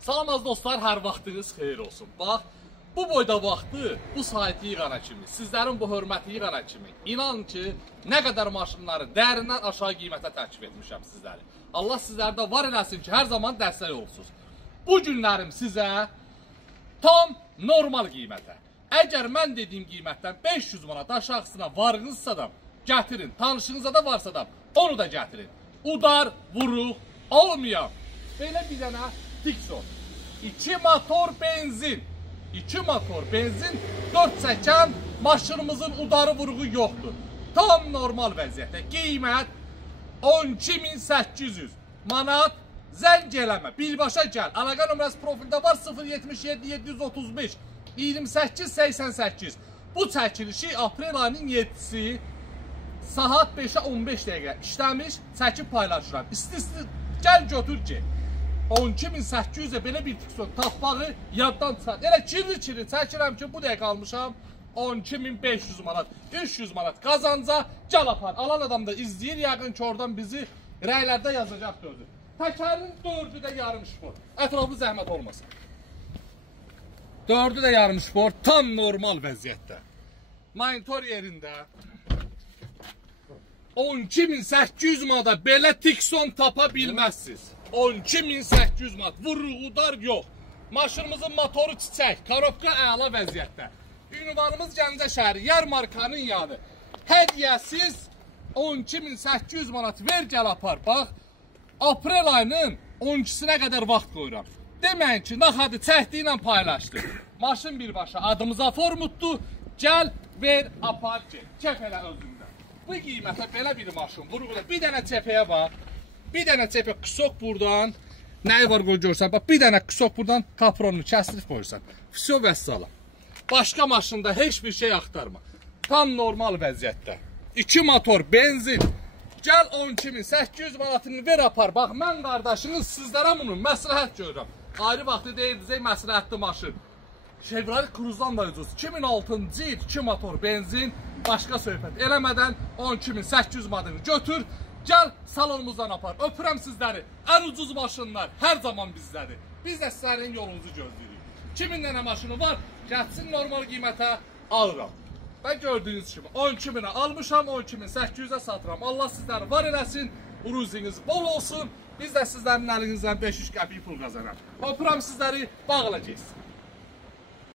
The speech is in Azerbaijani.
Salam az dostlar, hər vaxtınız xeyir olsun. Bax, bu boyda vaxtı bu saytı yığana kimi, sizlərin bu hörməti yığana kimi, inanın ki, nə qədər maşınları dərindən aşağı qiymətə təklif etmişəm sizləri. Allah sizlərdə var eləsin ki, hər zaman dəstək olsunuz. Bu günlərim sizə tam normal qiymətə. Əgər mən dediyim qiymətdən 500 manat aşağısına varınızsa da, gətirin. Tanışınıza da varsa da, onu da gətirin. Udar, vuruq, olmayan. Belə bir dənə Tixon. 2 motor benzin. 2 motor benzin, 4 çəkən maşınımızın udarı vuruğu yoxdur. Tam normal vəziyyətdə. Qiymət 12.800 manat. Zəng eləmə, birbaşa gəl. Əlaqə nömrəsi profildə var 077 735 28 88. Bu çəkilişi aprel ayının 7-si saat 5-ə 15 dəqiqə işləmiş, çəkib paylaşıram. İsti-isti gəl götür ki. 12.800-ə belə bir Tixon tapmağı yaddan çıxart. Elə kirli-kirli çəkirəm ki, bu dəqiqə almışam 12.500 manat, 300 manat qazanca gəl apar. Alan adam da izləyir, yəqin ki, oradan bizi rəylərdə yazacaq dördü. Təkərin 4'ü də yarım şpor. Ətrafı zəhmət olmasın. 4'ü də yarım şpor, tam normal vəziyyətdə. Monitor yerində 12.800 manata belə Tixon tapa bilməzsiniz. 12.800 manat, vuruqudar yox. Maşınımızın motoru çiçək, korobka əla vəziyyətdə. Ünvanımız Gəncə şəhəri, Yarmarkanın yanı. Hədiyyəsiz 12.800 manat ver gəl apar. Bax, aprel ayının 12-sinə qədər vaxt qoyuram. Deməyin ki, naxadı çəkdi ilə paylaşdı. Maşın birbaşa adımıza formutdu. Gəl, ver, apar ki, kef elə özündə. Bu qiymətə belə bir maşın vuruqda. Bir dənə çəpəyə bax. Bir dənə çəpə qısok buradan. Nəyi var qoy görsən? Bax, bir dənə qısok buradan kapronunu kəsilib qoyursan. Fisiyo vəssalam. Başqa maşında heç bir şey axtarma. Tam normal vəziyyətdə. 2 motor, benzin. Gəl 12.800 manatını ver apar. Bax, mən qardaşınız sizlərə bunu məsləhət görürəm. Ayrı vaxtı deyirdizək məsləhətli maşın. Chevrolet Cruze'dan da ucuz. 2006-cı il 2 motor, benzin. Başqa söhbət eləmədən 12.800 manatını götür. Gəl salonumuzdan apar. Öpürəm sizləri. Ən ucuz maşınlar hər zaman bizdədir. Biz də sizlərin yolunuzu gözləyirik. Kimin dənə maşını var, gəlsin normal qiymətə alıram. Və gördüyünüz kimi 12.000'ə almışam, 12.800'ə satıram. Allah sizləri var eləsin, uruziniz bol olsun. Biz də sizlərin əlinizdən 500 qəpik pul qazanaq. Öpürəm sizləri, bağla geçsin.